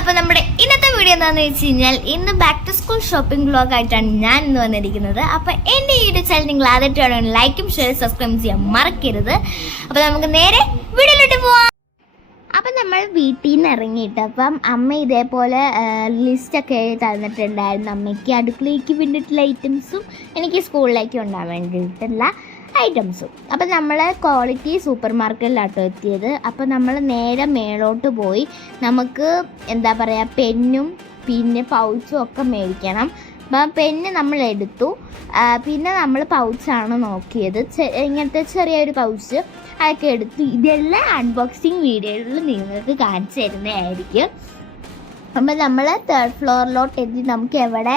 അപ്പോൾ നമ്മുടെ ഇന്നത്തെ വീഡിയോ എന്താണെന്ന് വെച്ച് കഴിഞ്ഞാൽ ഇന്ന് back to school shopping vlog ആയിട്ടാണ് ഞാൻ ഇന്ന് വന്നിരിക്കുന്നത്. അപ്പോൾ എൻ്റെ യൂട്യൂബ് ചാനൽ നിങ്ങൾ ആദ്യമായിട്ടാണ് ലൈക്കും ഷെയർ സബ്സ്ക്രൈബ് ചെയ്യാൻ മറക്കരുത്. അപ്പോൾ നമുക്ക് നേരെ വീഡിയോയിലോട്ട് പോവാം. അപ്പം നമ്മൾ വീട്ടിൽ നിന്ന് ഇറങ്ങിയിട്ട് അപ്പം അമ്മ ഇതേപോലെ ലിസ്റ്റൊക്കെ എഴുതി തന്നിട്ടുണ്ടായിരുന്നു. അമ്മയ്ക്ക് അടുക്കളയ്ക്ക് വേണ്ടിയിട്ടുള്ള ഐറ്റംസും എനിക്ക് സ്കൂളിലേക്ക് കൊണ്ടുപോകാൻ വേണ്ടിയിട്ടുള്ള ഐറ്റംസും. അപ്പം നമ്മൾ ക്വാളിറ്റി സൂപ്പർ മാർക്കറ്റിലാട്ടോ എത്തിയത്. അപ്പം നമ്മൾ നേരെ മേലോട്ട് പോയി നമുക്ക് എന്താ പറയുക പെന്നും പിന്നെ പൗച്ചും ഒക്കെ മേടിക്കണം. അപ്പം പെന്ന് നമ്മൾ എടുത്തു. പിന്നെ നമ്മൾ പൗച്ചാണ് നോക്കിയത്, ഇങ്ങനത്തെ ചെറിയൊരു പൗച്ച് അതൊക്കെ എടുത്തു. ഇതെല്ലാം അൺബോക്സിങ് വീഡിയോയിൽ നിങ്ങൾക്ക് കാണിച്ചു തരുന്നതായിരിക്കും. അപ്പം നമ്മൾ 3rd ഫ്ലോറിലോട്ട് എത്തി നമുക്ക് എവിടെ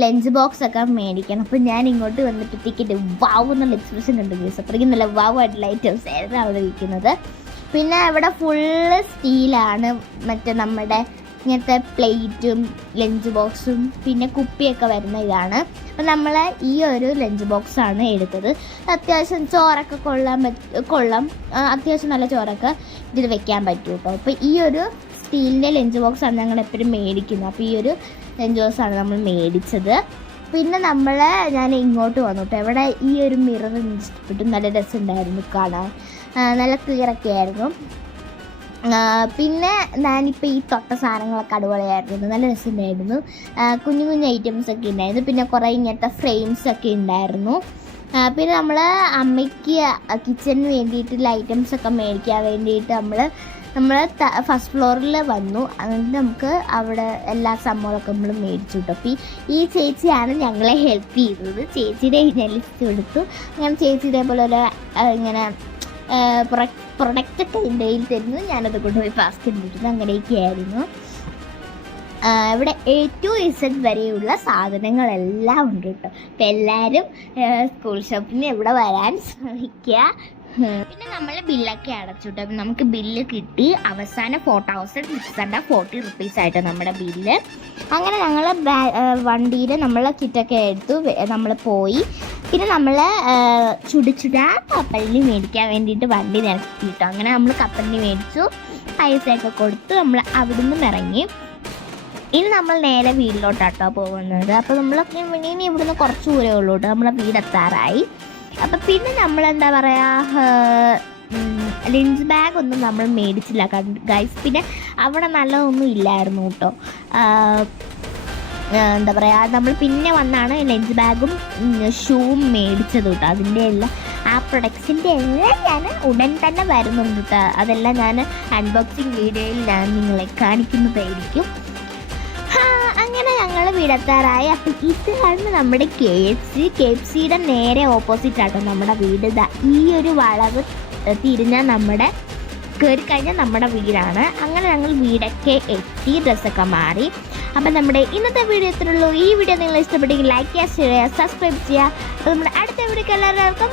ലഞ്ച് ബോക്സ് ഒക്കെ മേടിക്കണം. അപ്പം ഞാൻ ഇങ്ങോട്ട് വന്നിട്ട് ടിക്കറ്റ് വാവ് എന്നുള്ള എക്സ്പ്രഷൻ കണ്ടു കേസ്. അത്രയ്ക്കും നല്ല വാവ് ആയിട്ടുള്ള ഐറ്റംസ് ആയിരുന്നു അവിടെ ഇരിക്കുന്നത്. പിന്നെ ഇവിടെ ഫുള്ള് സ്റ്റീലാണ്, മറ്റേ നമ്മുടെ ഇങ്ങനത്തെ പ്ലേറ്റും ലഞ്ച് ബോക്സും പിന്നെ കുപ്പിയൊക്കെ വരുന്ന ഇതാണ്. അപ്പം നമ്മൾ ഈ ഒരു ലഞ്ച് ബോക്സാണ് എടുത്തത്. അത്യാവശ്യം ചോറൊക്കെ കൊള്ളാം, അത്യാവശ്യം നല്ല ചോറൊക്കെ ഇതിൽ വെക്കാൻ പറ്റും കേട്ടോ. അപ്പോൾ ഈ ഒരു സ്റ്റീലിൻ്റെ ലഞ്ച് ബോക്സാണ് ഞങ്ങൾ എപ്പോഴും മേടിക്കുന്നത്. അപ്പോൾ ഈ ഒരു ലഞ്ച് ബോക്സാണ് നമ്മൾ മേടിച്ചത്. പിന്നെ ഞാൻ ഇങ്ങോട്ട് വന്നു കേട്ടോ. ഇവിടെ ഈ ഒരു മിറർ ഇഷ്ടപ്പെട്ടു, നല്ല രസമുണ്ടായിരുന്നു കാണാൻ, നല്ല ക്ലിയറൊക്കെ ആയിരുന്നു. പിന്നെ ഞാനിപ്പോൾ ഈ തൊട്ട സാധനങ്ങളൊക്കെ അടിപൊളിയായിരുന്നു, നല്ല രസമുണ്ടായിരുന്നു. കുഞ്ഞു കുഞ്ഞു ഐറ്റംസൊക്കെ ഉണ്ടായിരുന്നു. പിന്നെ കുറേ ഇങ്ങനത്തെ ഫ്രെയിംസൊക്കെ ഉണ്ടായിരുന്നു. പിന്നെ നമ്മൾ അമ്മയ്ക്ക് കിച്ചണിന് വേണ്ടിയിട്ടുള്ള ഐറ്റംസൊക്കെ മേടിക്കാൻ വേണ്ടിയിട്ട് നമ്മൾ ഫസ്റ്റ് ഫ്ലോറിൽ വന്നു. എന്നിട്ട് നമുക്ക് അവിടെ എല്ലാ സംഭവങ്ങളൊക്കെ നമ്മൾ മേടിച്ചു കിട്ടും. അപ്പോൾ ഈ ചേച്ചിയാണ് ഞങ്ങളെ ഹെൽപ്പ് ചെയ്തത്. ചേച്ചിയുടെ ഞാൻ ലിസ്റ്റ് എടുത്തു. അങ്ങനെ ചേച്ചി ഇതേപോലെ ഒരു ഇങ്ങനെ പ്രൊഡക്റ്റൊക്കെ എൻ്റെ കയ്യിൽ തരുന്നു, ഞാനത് കൊണ്ടുപോയി ബാസ്ക്കറ്റിൽ ഇട്ടിരുന്നു. അങ്ങനെയൊക്കെയായിരുന്നു. ഇവിടെ A to Z വരെയുള്ള സാധനങ്ങളെല്ലാം ഉണ്ട് കേട്ടോ. അപ്പം എല്ലാവരും സ്കൂൾ ഷോപ്പിന് ഇവിടെ വരാൻ ശ്രമിക്കുക. പിന്നെ നമ്മൾ ബില്ലൊക്കെ അടച്ചു കേട്ടോ. നമുക്ക് ബില്ല് കിട്ടി. അവസാനം 4640 rupees ആയിട്ട് നമ്മുടെ ബില്ല്. അങ്ങനെ ഞങ്ങൾ വണ്ടിയിൽ നമ്മൾ കിറ്റൊക്കെ എടുത്തു, നമ്മൾ പോയി. പിന്നെ നമ്മൾ ചുടാ കപ്പലിന് മേടിക്കാൻ വേണ്ടിയിട്ട് വണ്ടി നിർത്തിയിട്ടു. അങ്ങനെ നമ്മൾ കപ്പലിന് മേടിച്ചു, പൈസയൊക്കെ കൊടുത്ത് നമ്മൾ അവിടുന്ന് ഇറങ്ങി. ഇനി നമ്മൾ നേരെ വീട്ടിലോട്ടാട്ടോ പോകുന്നത്. അപ്പോൾ നമ്മൾ ഇനി ഇവിടുന്ന് കുറച്ച് ദൂരമേ ഉള്ളൂ കേട്ടോ, നമ്മളെ വീടെത്താറായി. അപ്പം പിന്നെ നമ്മളെന്താ പറയുക, ലഞ്ച് ബാഗ് ഒന്നും നമ്മൾ മേടിച്ചില്ല ഗൈസ്. പിന്നെ അവിടെ നല്ലതൊന്നും ഇല്ലായിരുന്നു കേട്ടോ. എന്താ പറയുക, നമ്മൾ പിന്നെ വന്നാണ് ലഞ്ച് ബാഗും ഷൂവും മേടിച്ചത് കേട്ടോ. അതിൻ്റെ എല്ലാം ആ പ്രൊഡക്ട്സിൻ്റെ എല്ലാം ഞാൻ ഉടൻ തന്നെ വരുന്നുണ്ട് കേട്ടോ. അതെല്ലാം ഞാൻ അൺബോക്സിങ് വീഡിയോയിൽ ഞാൻ നിങ്ങളെ കാണിക്കുന്നതായിരിക്കും. അങ്ങനെ ഞങ്ങൾ വീടെത്താറായി. അപ്പം ഇതാണ് നമ്മുടെ KFCയുടെ നേരെ ഓപ്പോസിറ്റ് ആട്ടോ നമ്മുടെ വീട്. ഈ ഒരു വളവ് തിരിഞ്ഞാൽ നമ്മുടെ കയറി കഴിഞ്ഞാൽ നമ്മുടെ വീടാണ്. അങ്ങനെ ഞങ്ങൾ വീടൊക്കെ എത്തി, ഡ്രസ്സൊക്കെ മാറി. അപ്പം നമ്മുടെ ഇന്നത്തെ വീഡിയോ ഇത്രയുള്ളൂ. ഈ വീഡിയോ നിങ്ങൾ ഇഷ്ടപ്പെട്ടെങ്കിൽ ലൈക്ക് ചെയ്യുക, ഷെയർ ചെയ്യുക, സബ്സ്ക്രൈബ് ചെയ്യുക. അപ്പോൾ നമ്മുടെ അടുത്ത വീഡിയോക്ക് എല്ലാവർക്കും